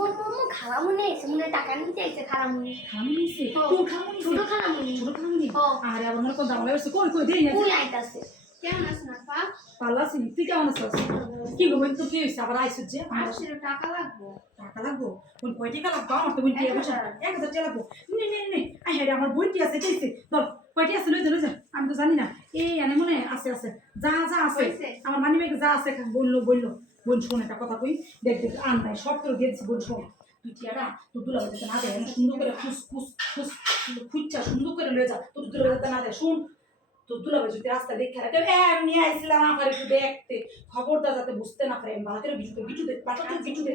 মোর মোমো খালামুনি এসে মনে টাকা নিতে এসে খালামুনি খালামুনি এসে কোন খালামুনি ছোট খালামুনি আরে আমার মনে কর দাম লাগছে কই দেই না কই আইতাছে কেমন আছেন আপা পাল্লাছি তুই কেমন আছিস কি গো বল তো কি হইছে আবার আইছিস যে আসলে টাকা লাগবে কোন কয় টাকা লাগবে আমার তো বই টিয়া বসে 1000 টাকা লাগবে নে আই হেরে আমার বই টিয়া আছে চাইছে ধর কয় টাকা আছে লই যা আমি তো জানি না এই এনে মনে আছে যা আছে আমার মানি ব্যাগে যা আছে বললো বোন শোন একটা কথা কই দেখ আন নাই সব তো দিয়েছি বোন শোন তুই টিয়ারা তো দুলা বলতে না দেয় সুন্দর করে খুঁজছা সুন্দর করে লয়ে যা তো দুলা বলতে না দেয় শুন তো দুলা যদি রাস্তা দেখে রাখে এমনি আইছিলাম আমার একটু দেখতে খবরদার যাতে বুঝতে না পারে ভালো করে বিচু দে বাটাতে বিচু দে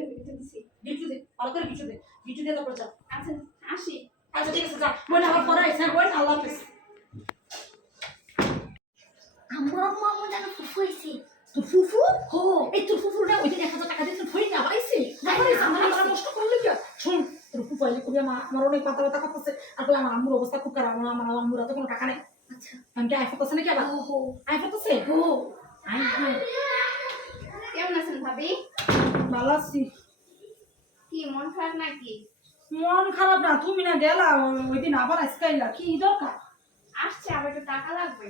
ভালো করে বিচু দে তারপর যা আচ্ছা আসি আচ্ছা ঠিক আছে যা মনে আমার পরে আইসা বোন আল্লাহ হাফেজ আমার জানো ফুফু হইছে তোর ফুফু হো এই তোর ফুফুটা ওই যে 1000 টাকা দিয়ে ফই না আইছে আমার নষ্ট করলি কি শুন তোর ফুফু আইলে কবি আমার অনেক কথা করতেছে আর বলে আমার আম্মুর অবস্থা খুব খারাপ আমার আম্মুর তো কোনো টাকা নেই আচ্ছা আমি কি আইফোন নাকি আবার হো আইফোনছে হো আই কেমন আছেন ভাবি ভালো আছি কি মন খারাপ নাকি মন খারাপ না তুমি না গেলা ওই দিন আবার আজকাইলা কি দরকার আসছে আবার একটু টাকা লাগবে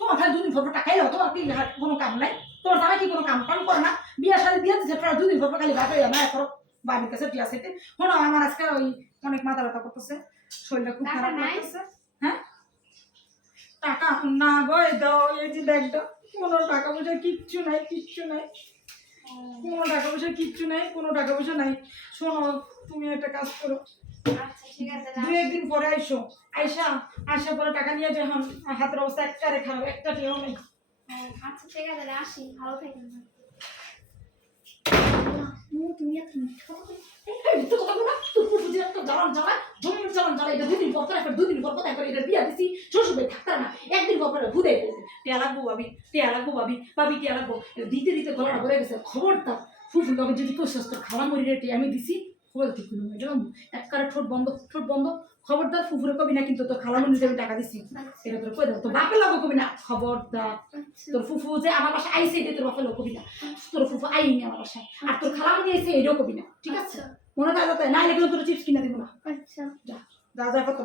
তোমার খালি দুদিন পর টাকাই দাও তোমার কি কোনো কাম নাই তোমার জামাই কি কোনো কাম করে না বিয়া শাড়ি দিয়ে দিচ্ছে প্রায় দুদিন পর খালি ভাত হইয়া না এখন বাড়ির কাছে টিয়া সেটে শোনো আমার আজকে ওই অনেক মাথা ব্যথা করতেছে শরীরটা খুব খারাপ লাগতেছে হ্যাঁ টাকা না গো দাও এই যে ব্যাগটা কোনো টাকা পয়সা কিচ্ছু নাই কোনো টাকা পয়সা নাই শোনো তুমি একটা কাজ করো আচ্ছা ঠিক আছে দু একদিন পরে আইসা পরে টাকা নিয়ে যে এখন হাতের অবস্থা একটা রেখা একটা টিয়াও নেই আচ্ছা ঠিক আছে আসি ভালো থাকেন তুমি এত মিথ্যা কথা দুদিন পর এটা বিয়া দিছি শ্বশুর থাকতে না একদিন পর ভুদে টিয়া লাগবো ভাবি টিয়া লাগবো দিতে গলাটা ভরে গেছে খবরদার ফুফু বাবু যদি কেউ সস্ত খাওয়া মরি রেটে আমি দিছি খবর ঠিক করলাম এটা একবারে ঠোঁট বন্ধ খবরদার ফুফুরে কবি না কিন্তু তোর খালা মন্দিরে আমি টাকা দিছি এটা তোর কই দাও তোর বাপের লাগো কবি না খবরদার তোর ফুফু যে আমার বাসায় আইসে এটা তোর বাপের লোক কবি না তোর ফুফু আইনি আমার বাসায় আর তোর খালা মন্দির আইসে এটাও কবি না ঠিক আছে মনে রাখতে না হলে কিন্তু তোর চিপস কিনা দিব না আচ্ছা যা কত